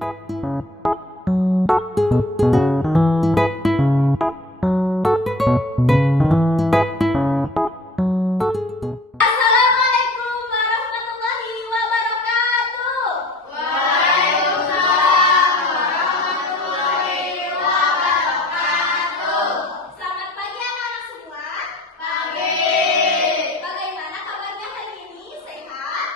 Assalamualaikum warahmatullahi wabarakatuh. Selamat pagi anak-anak semua. Bagaimana kabarnya hari ini? Sehat?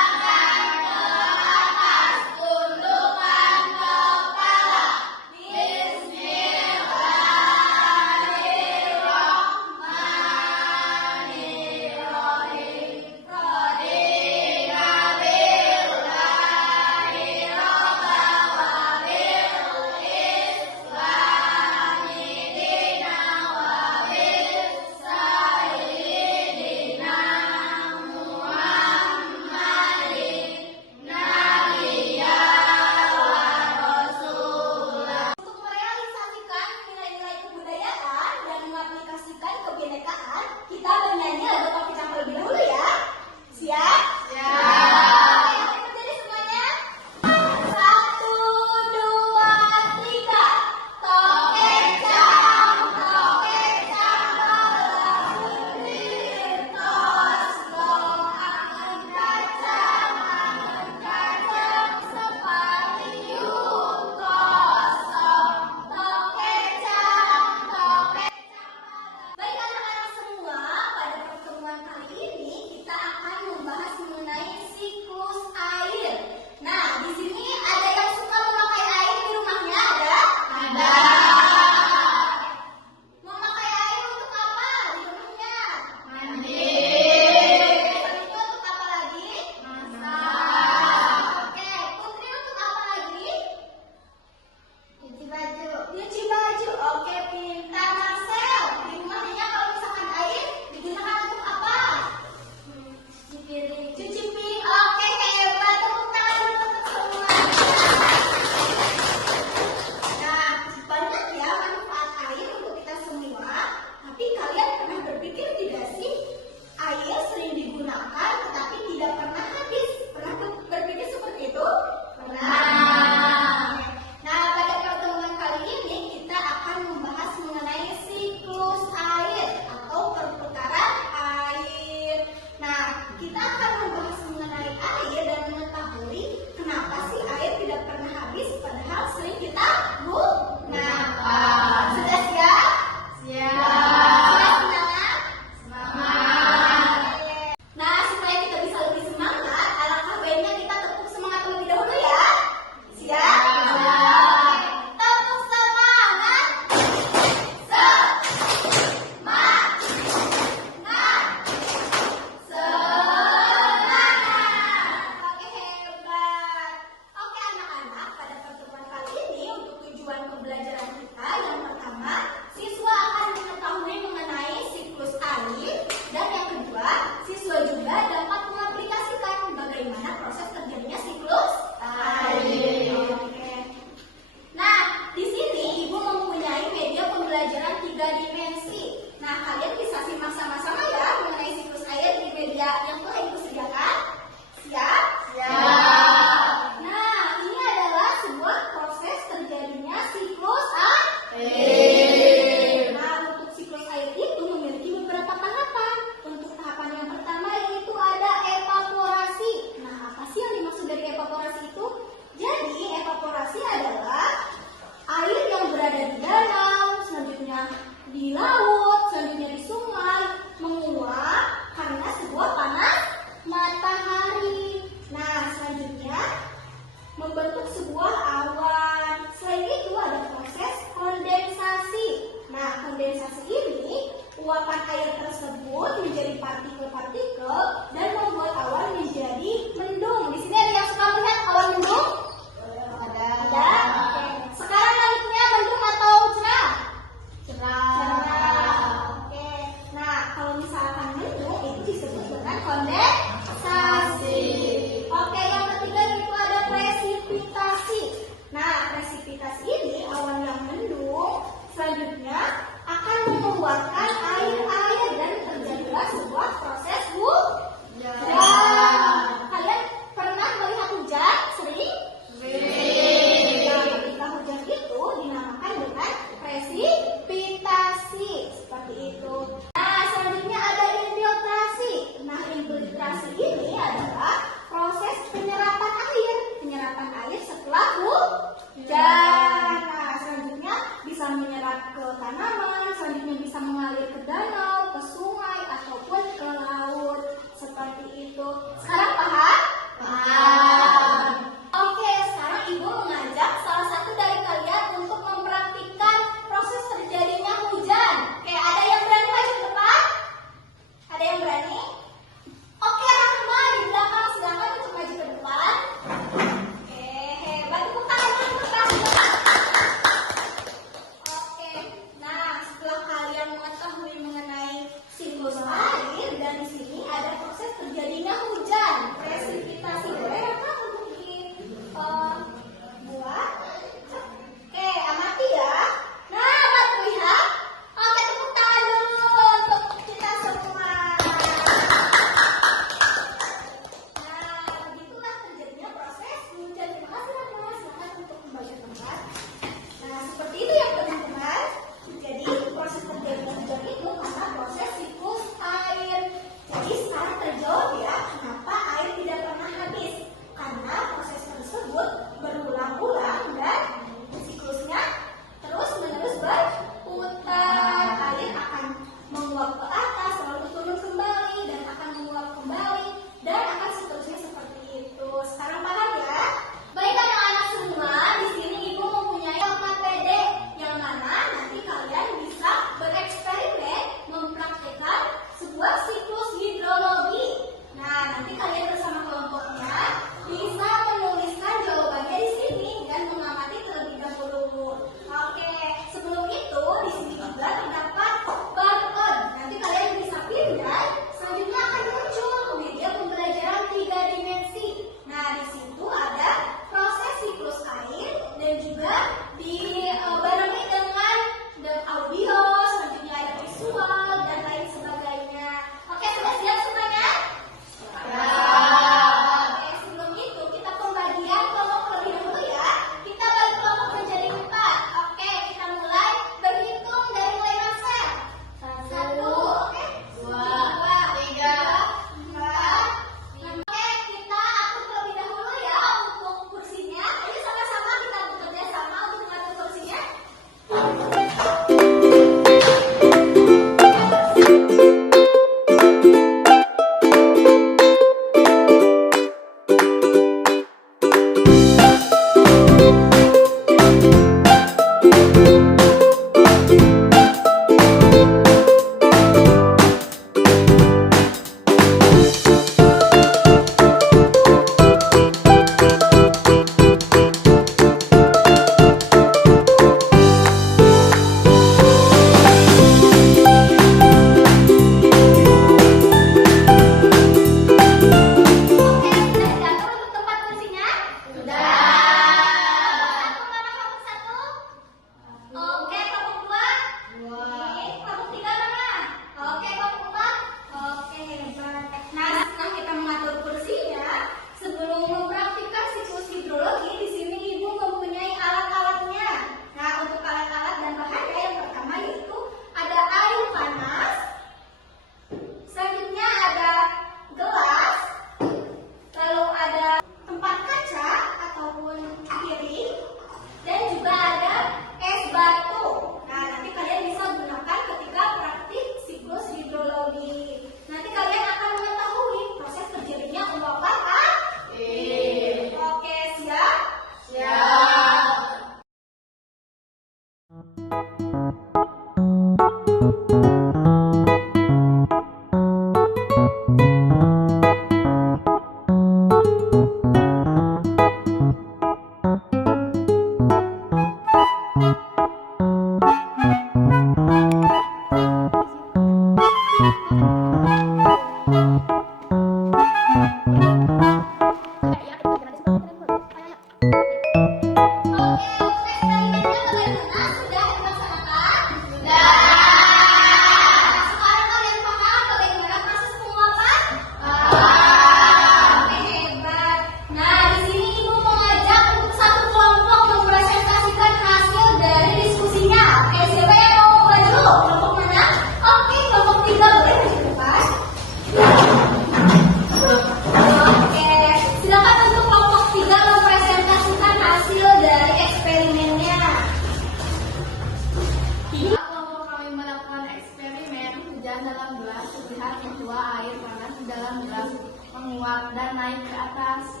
menguap dan naik ke atas.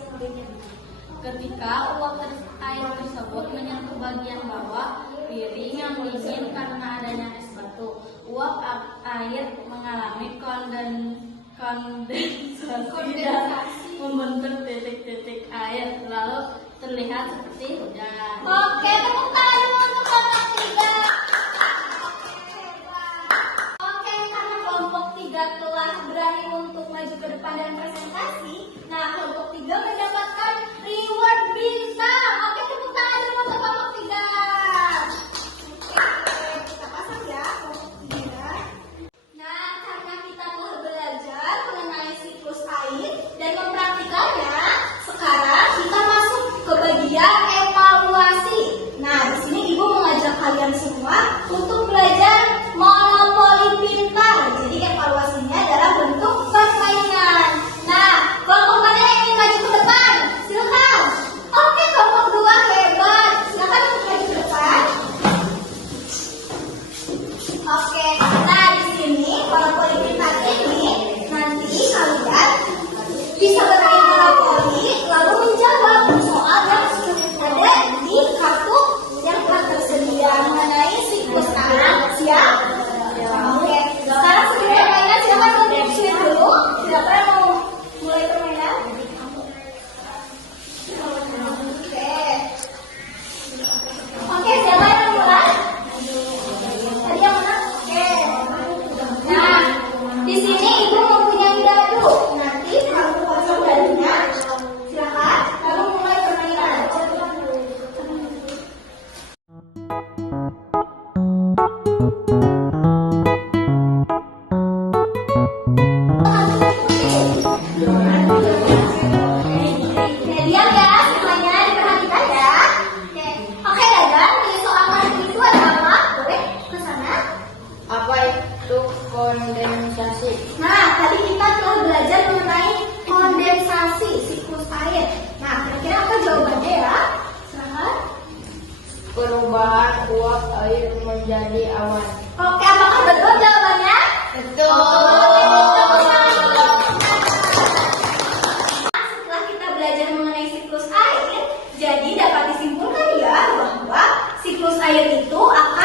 Ketika uap air tersebut menyentuh bagian bawah piring yang dingin karena adanya es batu, uap air mengalami kondensasi dan membentuk titik-titik air, lalu terlihat seperti hujan. Oke, tepuk tangan untuk kelompok 3. Oke, karena kelompok 3 telah berani untuk maju ke depan dan presentasi, nah kelompok 3 mendapatkan reward bintang. Oke, tepuk tangan dulu untuk kelompok 3. Oke, kita pasang ya kelompok 3. Nah, karena kita telah belajar mengenai siklus air dan mempraktikannya, sekarang kita masuk ke bagian evaluasi. Nah, di sini Ibu mengajak kalian semua untuk belajar monopoli pintar. Jadi evaluasinya adalah bentuk permainan. Nah, kelompok mana yang ingin maju ke depan? Silakan. Oke, kelompok 2 hebat. Silakan untuk maju ke depan. Oke, nah di sini monopoli pintar ini nanti kalian bisa bermain monopoli lalu menjawab soal yang ada di kartu yang telah tersedia mengenai siklus air. Siap? Oke, sekarang sebelum permainan silakan untuk share dulu. Siapa yang mau mulai permainan? Oke, siapa yang mulai? Tadi yang mana? Oke. Nah, di sini Ibu mempunyai dadu. Nanti kamu pasang dadunya. Silakan, lalu mulai permainan. Diam ya, semuanya diperhatikan ya. Oke, Dadan, dari soal tadi itu ada apa? Boleh ke sana? Apa itu kondensasi? Nah, tadi kita telah belajar mengenai kondensasi siklus air. Nah, kira-kira apa jawabannya ya? Silahkan. Perubahan uap air menjadi awan. Oke, apakah betul jawabannya? Setelah kita belajar mengenai siklus air, jadi dapat disimpulkan ya bahwa siklus air itu akan